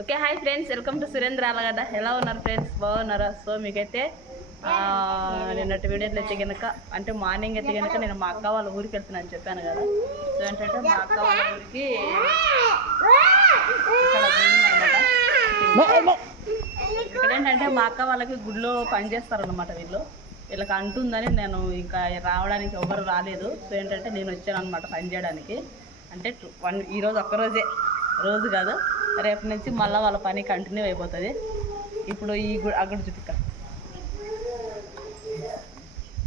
Okay hi friends welcome to Surendra Alagadda. ఎలా ఉన్నారు friends? బాగున్నారా? సో మీకైతే నిన్నటి వీడియోలో అయితే కనుక అంటే మార్నింగ్ అయితే కనుక నేను మా అక్క వాళ్ళ ఊరికి వెళ్తున్నాను చెప్పాను కదా. సో ఏంటంటే మా అక్క వాళ్ళ ఊరికి ఇక్కడ ఏంటంటే మా అక్క వాళ్ళకి గుడిలో పని చేస్తారనమాట వీళ్ళు. వీళ్ళకి అంటుందని నేను ఇంకా రావడానికి ఎవరు రాలేదు. సో ఏంటంటే నేను వచ్చాను అనమాట పని చేయడానికి. అంటే వన్ ఈరోజు ఒక్కరోజే రోజు కాదు. రేపు నుంచి మళ్ళీ వాళ్ళ పని కంటిన్యూ అయిపోతుంది. ఇప్పుడు ఈ గుడి అక్కడ చుట్టుక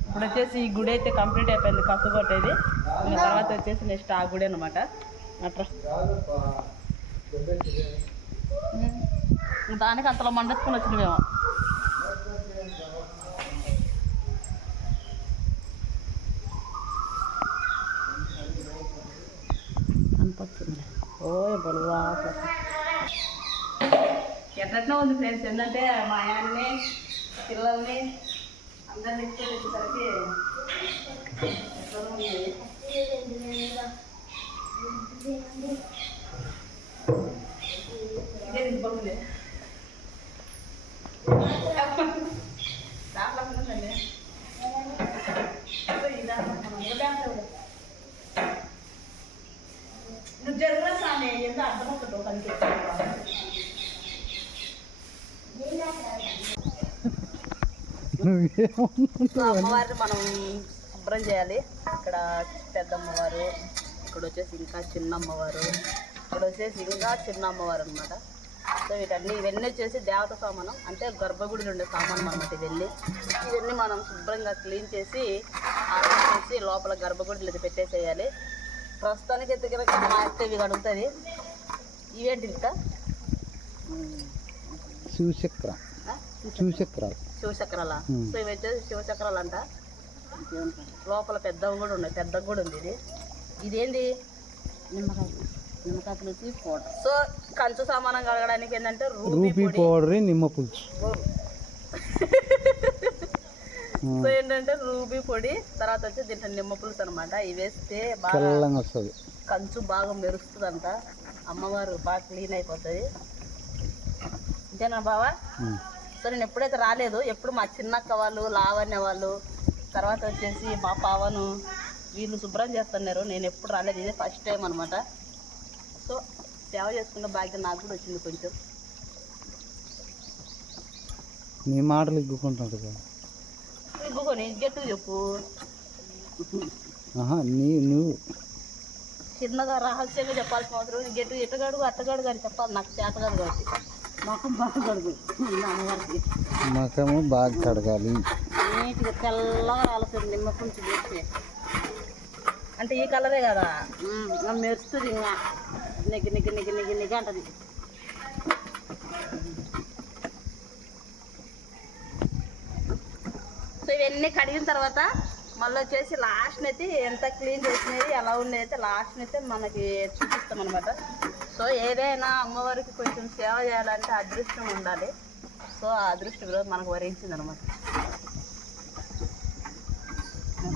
ఇప్పుడు వచ్చేసి ఈ గుడి అయితే కంప్లీట్ అయిపోయింది కసుగొట్టేది ఇంకా తర్వాత వచ్చేసి నెక్స్ట్ ఆ గుడి అనమాట అట్లా. దానికి అంతలో మండెత్తుకుని వచ్చిన మేము. అనిపిస్తుంది. ఓ బలువా ఎట్లట్లా ఉంది ఫ్రెండ్స్. ఏంటంటే మా ఆయన్ని పిల్లల్ని అందరిని వచ్చేసరికి ఇదే దాంట్లో నువ్వు జరుగుతున్నా స్వామి ఏందో అర్థమవుతుందో కనిపిస్తుంది అమ్మవారిని మనం శుభ్రం చేయాలి. ఇక్కడ పెద్ద అమ్మవారు ఇక్కడ వచ్చేసి ఇంకా చిన్న అమ్మవారు ఇక్కడ వచ్చేసి ఇంకా చిన్న అమ్మవారు అనమాట సో వీటన్ని ఇవన్నీ వచ్చేసి దేవత సామానం అంటే గర్భగుడిలో ఉండే సామానం అనమాట ఇవన్నీ. ఇవన్నీ మనం శుభ్రంగా క్లీన్ చేసి చేసి లోపల గర్భగుడిలో పెట్టేసేయాలి. ప్రస్తుతానికి అయితే కనుక మా ఇవి కడుగుతుంది ఇవేంటి ఇంకా శివచక్ర. ఆ? శివచక్రాలు. సో ఇవి వచ్చేసి శివచక్రాలు అంట లోపల పెద్దవి కూడా ఉన్నాయి. పెద్దగా కూడా ఉంది ఇది. ఇదేంది? నిమ్మకాయ నిమ్మకాయ పులుసు పౌడర్ సో కంచు సామానం కడగడానికి ఏంటంటే రూబీ రూపీ పొడి. పౌడర్ నిమ్మ పులుసు. సో ఏంటంటే రూబీ పొడి తర్వాత వచ్చి దీంట్లో నిమ్మ పులుసు అనమాట ఇవి వేస్తే బాగా వస్తుంది. కంచు బాగా మెరుస్తుందంట. అమ్మవారు బాగా క్లీన్ అయిపోతుంది. ఇంతేనా బావా? సో నేను ఎప్పుడైతే రాలేదు ఎప్పుడు మా చిన్నక్క వాళ్ళు లావణ్య వాళ్ళు తర్వాత వచ్చేసి మా పావను వీళ్ళు శుభ్రం చేస్తున్నారు. నేను ఎప్పుడు రాలేదు ఇదే ఫస్ట్ టైం అనమాట సో సేవ చేసుకున్న భాగ్యం నాకు కూడా వచ్చింది కొంచెం. నీ మాటలు ఇగ్గుకుంటాడు కదా. ఇగ్గుకొని గట్టు చెప్పు. నీ నువ్వు. చిన్నగా రహస్యంగా చెప్పాల్సిన అవసరం. గట్టు ఎట్టగాడు అట్టగాడు కానీ చెప్పాలి. నాకు చేత కాదు కాబట్టి. మకము బాగా కడగాలి. నీట్గా తెల్లగా రాలుతుంది నిమ్మ పులుసు చేస్తే అంటే ఈ కలరే కదా? మెరుస్తుంది ఇంకా నెగ్గి నెగ్గి నెగ్గి నెగ్గి నెగ్గి అంటది. సో ఇవన్నీ కడిగిన తర్వాత మళ్ళీ వచ్చేసి లాస్ట్ అయితే ఎంత క్లీన్ చేసినది ఎలా ఉండేది అయితే లాస్ట్ అయితే మనకి చూపిస్తాం అనమాట సో ఏదైనా అమ్మవారికి కొంచెం సేవ చేయాలంటే అదృష్టం ఉండాలి. సో ఆ అదృష్టం ఈరోజు మనకు వరించింది అనమాట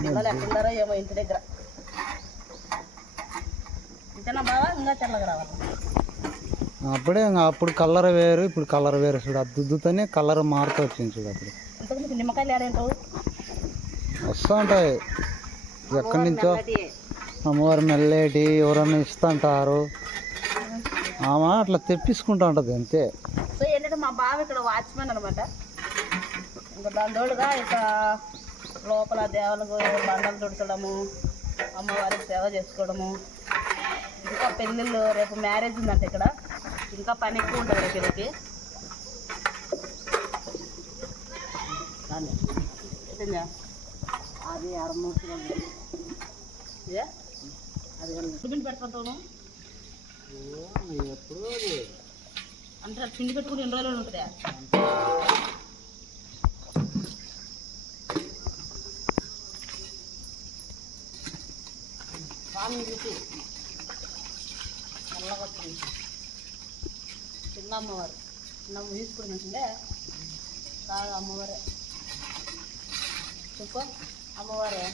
పిల్లలు ఎక్కడున్నారో ఏమో ఇంటి దగ్గర. ఇంతేనా బావా? ఇంకా తెల్లగా రావాలి. అప్పుడే ఇంకా అప్పుడు కలర్ వేరు ఇప్పుడు కలర్ వేరు. చూడు అద్దుతోనే కలర్ మారుతూ వచ్చింది చూడు అప్పుడు. ఇంతకు నిమ్మకాయలు ఆడేంటావు వస్తూ ఉంటాయి. ఎక్కడి నుంచో అమ్మవారి మెల్లేటి. ఎవరన్నా ఇస్తుంటారు ఆమె అట్లా తెప్పించుకుంటా ఉంటుంది అంతే. సో ఏంటంటే మా బావ ఇక్కడ వాచ్మెన్ అనమాట ఇంకా దాని తోడుగా ఇక లోపల దేవులకు బండలు తుడచడము అమ్మవారికి సేవ చేసుకోవడము. ఇంకా పెళ్ళిళ్ళు రేపు మ్యారేజ్ ఉందంట ఇక్కడ. ఇంకా పని ఎక్కువ ఉంటుంది. ఎట్టిందా? అది అరమూసి ఇదే అది పిండి పెట్టుకుంటాను అంటే అది పిండి పెట్టుకుని ఎన్ని రోజులు ఉంటుందా స్వామి చూపి నల్లగా వచ్చింది చిన్న అమ్మవారు చిన్న అమ్మ తీసుకుని మంచిదే కాదు అమ్మవారే చెప్పు అమ్మవారే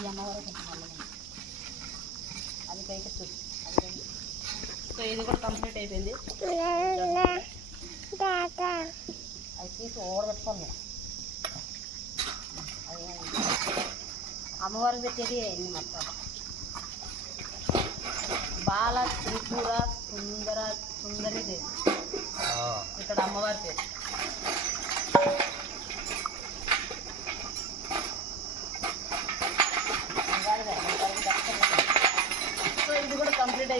ఈ అమ్మవారే కొంచెం నల్లగా ఉంది. పైకి. సో ఇది కూడా కంప్లీట్ అయిపోయింది. అది తీసి ఓడగట్టుకోండి అమ్మవారికి పెట్టేది అయింది మొత్తం. బాల త్రిపుర సుందర సుందరి దేవి ఇక్కడ అమ్మవారి పేరు సో ఇది కూడా కంప్లీట్ అయిపోయింది ఫస్ట్ ఉంటుంది పని నువ్వు వీడియోలో కనపడదనే ఇంకనే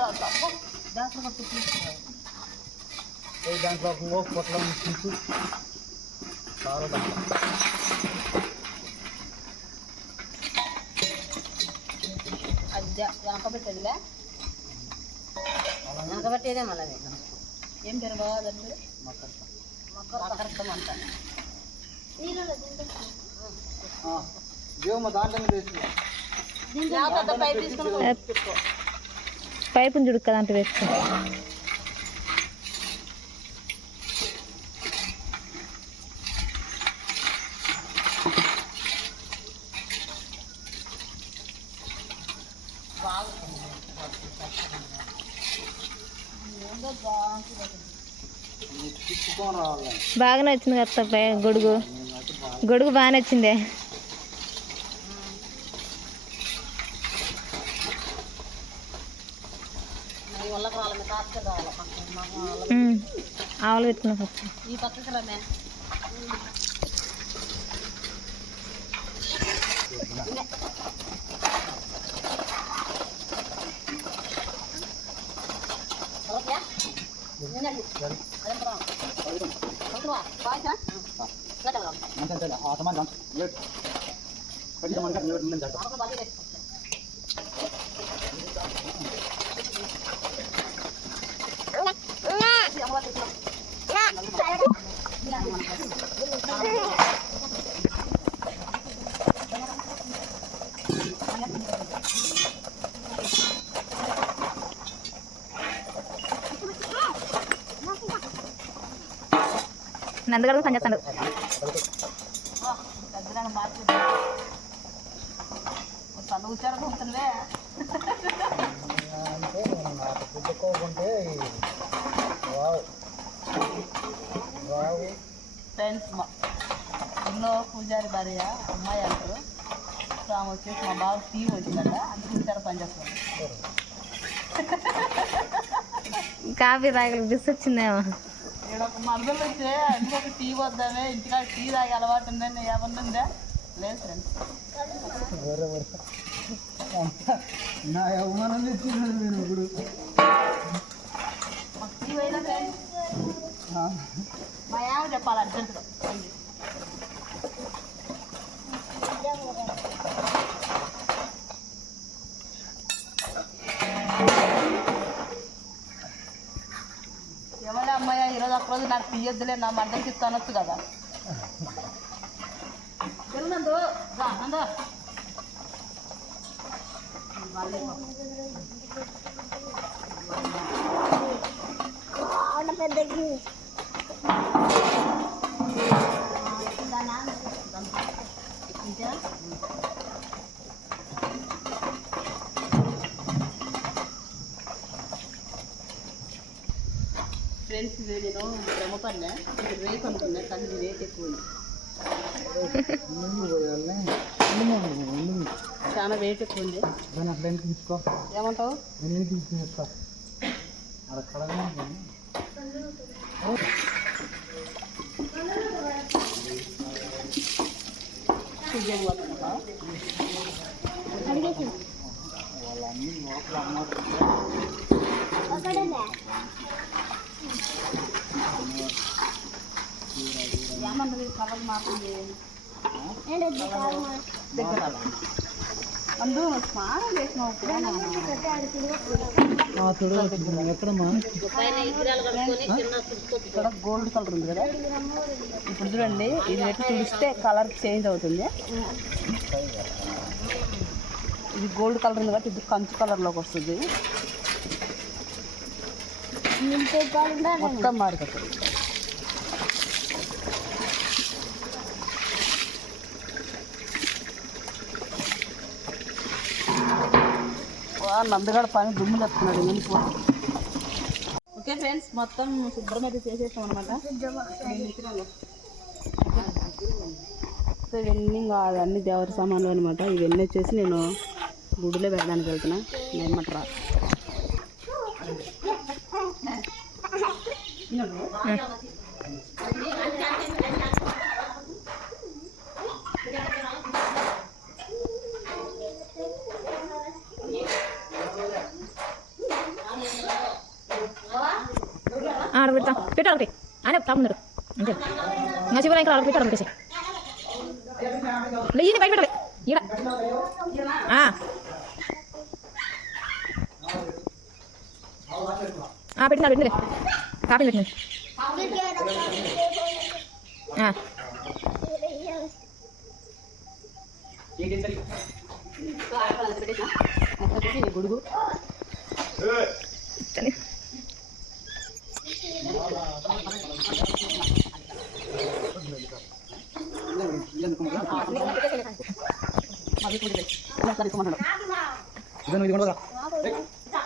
దాంట్లో. దాంట్లో ఓ పొట్లం తీసి చాలా దాంట్లో వెనకబెట్టేదిలే వెనకబెట్టేదే మళ్ళీ ఏం పేరు బాగా దాని పేరు? మకరత్వం అంట. జీవమ్మ దాంట్లోనే వేసి పైపుని చుడుక్క దాంట్లో వేసుకో. బాగా నచ్చింది కదా గొడుగు. గొడుగు బాగా నచ్చిందే ఈ వల్లకి రావాలి కాచుకొని రావాలి పక్కన మాకు వాళ్ళ- ఉమ్. ఆవులు పెట్టుకున్నా ఫస్ట్ ఈ పక్కకి రమ్మే అంతే అంతే ఆ సమాన్ దాంట్లో లేట్ పది సమాన్ కాదు లేట్ ఉందని చెప్పండి నందగడ పని చేస్తాడు చదువుచారు కూర్చునివే అంటే ఫ్రెండ్స్ మా ఎన్నో పూజారి భార్య అమ్మాయి అంటారు. సో ఆమె వచ్చేసి మా బాబు టీవీ వచ్చిందట. అందుకు పూజారి పని చేస్తాను కాఫీ తాగలి బిస్ వచ్చిందేమో. ఇక్కడ ఒక మరదలు వచ్చే ఇంకొక టీ వద్దామే ఇంటికాడ టీ తాగే అలవాటు ఉందని ఏమన్నా ఉందా? లేదు ఫ్రెండ్స్. వేరే వేరే అంతా నా అవమానం నేను ఇప్పుడు. మాకు మా ఏమో చెప్పాలి అర్జెంటుగా ఎవరి అమ్మాయి ఈరోజు ఒక రోజు నాకు తీయద్దులే నా మద్దతుకి ఇస్తానొచ్చు కదా. వెళ్ళనందు రా ఫ్రెండ్స్ ఇది నేను బ్రహ్మపల్లె ఇది రేట్ అనుకున్నా కానీ ఇది రేట్ ఎక్కువ చాలా రేట్ ఎక్కువ ఉంది తీసుకో ఏమంటావు నేను వెనక్కి తీసుకునేస్తా అక్కడ కడగనే ఉంది. సుజం పోతున్నావా? వాళ్ళ అన్ని లోపల అమ్మారు ఏమన్నది కలర్ మారుతుంది దగ్గర అందు స్నానం చేసినావు ఇక్కడ గోల్డ్ కలర్ ఉంది కదా? ఇప్పుడు చూడండి ఇది పెట్టి తుడిస్తే కలర్ చేంజ్ అవుతుంది. ఇది గోల్డ్ కలర్ ఉంది కాబట్టి ఇది కంచు కలర్లోకి వస్తుంది. మొత్తం మారిపోతుంది నందగాడు పని దుమ్ములు ఎత్తున్నాడు వెళ్ళిపో. ఓకే ఫ్రెండ్స్ మొత్తం శుభ్రం అయితే చేసేసాం అనమాట సో ఇవన్నీ ఇంకా అవన్నీ దేవత సామాన్లు అనమాట ఇవన్నీ వచ్చేసి నేను గుడిలో పెట్టడానికి వెళ్తున్నా. నేమట్రా ఆడ పెడతా పెట్టాలి ఒకటి ఆయన తాపున్నాడు అంతే. ఇంకా శివరాం ఇక్కడ ఆడ పెట్టాడు పెట్టేసి లేని బయట పెట్టాలి ఈడ పెట్టినా పెట్టినలే కాపీ పెట్టినది ఆ. గుడుగు.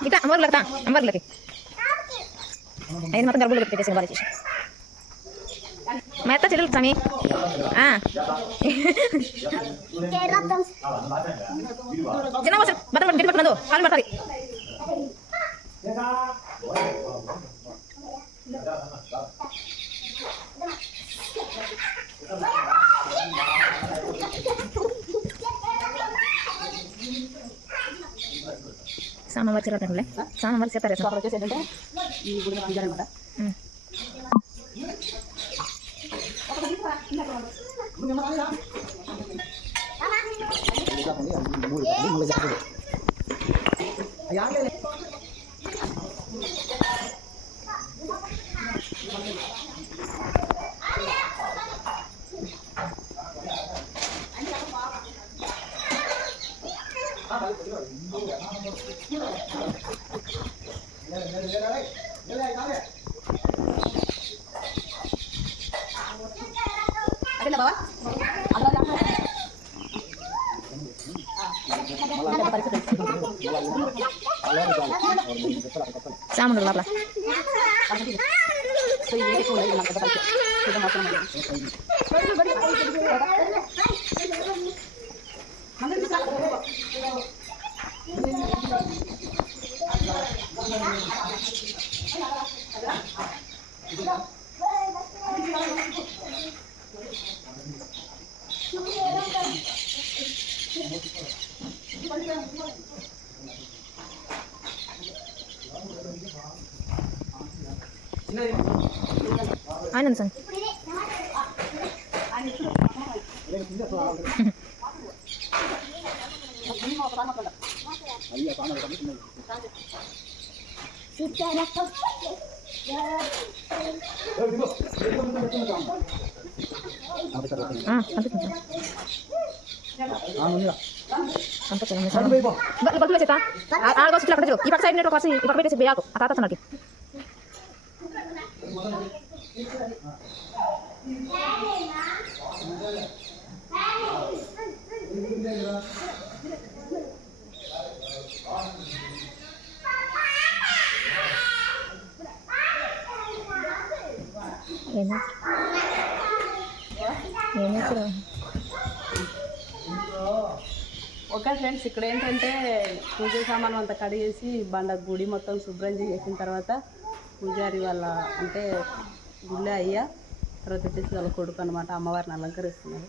ఇట్లా అమ్మవారికి లెక్క అమ్మవారికి ఐదు మొత్తం గర్భులు పెట్టేసి బాగా చేసి మా అత్త చెల్లెలు స్వామి. చిన్న బట్టలు గట్టి పట్టుకున్నదో కాలు పట్టాలి సామవారి చేరతానులే సామవారి చేస్తారు సో అక్కడ వచ్చేసి ఏంటంటే ఈ బావా సాముడు లోపల సో ఈ వేడి ఎక్కువ ఉంది నాకు పెద్ద పరిచయం. చూద్దాం అవసరం లేదు. ఆనంద్ సార్ పంపించాను పంపించాను బల్బులు వేసేతా ఆడ వచ్చి అక్కడ చూడు ఈ పక్క సైడ్ నెట్ ఒక ఈ పక్క పెట్టేసి బేయాకు ఆ తాత ఓకే ఫ్రెండ్స్ ఇక్కడ ఏంటంటే పూజ సామాను అంతా కడిగేసి బండ గుడి మొత్తం శుభ్రం చేసిన తర్వాత పూజారి వాళ్ళ అంటే గుళ్ళ అయ్యా తర్వాత వచ్చేసి వాళ్ళ కొడుకు అనమాట అమ్మవారిని అలంకరిస్తున్నారు.